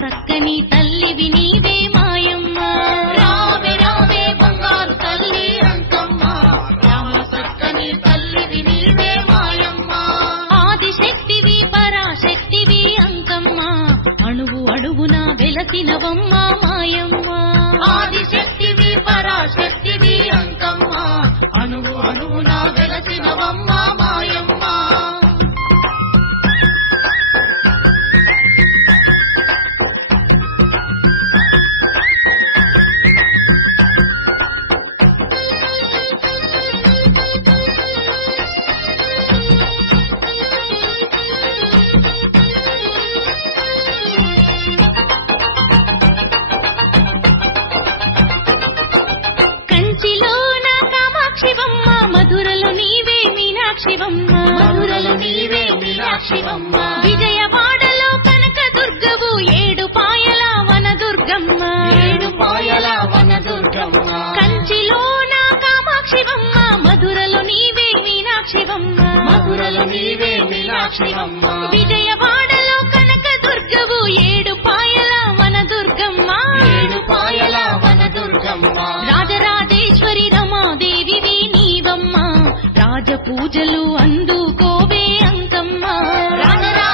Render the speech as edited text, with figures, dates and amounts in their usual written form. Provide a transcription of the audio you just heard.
చక్కని తల్లివి నీవే మాయమ్మ, రావే రావే బంగారు తల్లి అంకమ్మ, రామ చక్కని తల్లివి నీవే మాయమ్మ. ఆదిశక్తివి పరాశక్తివి అంకమ్మ, అణువు అడుగున వెలసినవమ్మ మాయమ్మ. ఆదిశక్తివి పరాశక్తివి అంకమ్మ, అణువు అడుగున వెలసినవమ్మ మాయమ్మ. మధురలో నీవే మీనాక్షివమ్మ, మధురలో నీవే మీనాక్షివమ్మ. విజయవాడలో కనక దుర్గవు ఏడు పాయల వనదుర్గమ్మ, ఏడు పాయల వనదుర్గమ్మ. కంచిలోన కామాక్షివమ్మ, మధురలో నీవే మీనాక్షివమ్మ, మధురలో నీవే మీనాక్షివమ్మ. విజయవాడలో కనక దుర్గవు ఏడు పాయల వనదుర్గమ్మ, ఏడు పాయల వనదుర్గమ్మ. రాజరాజేశ్వరి రమాదేవి రాజ పూజలు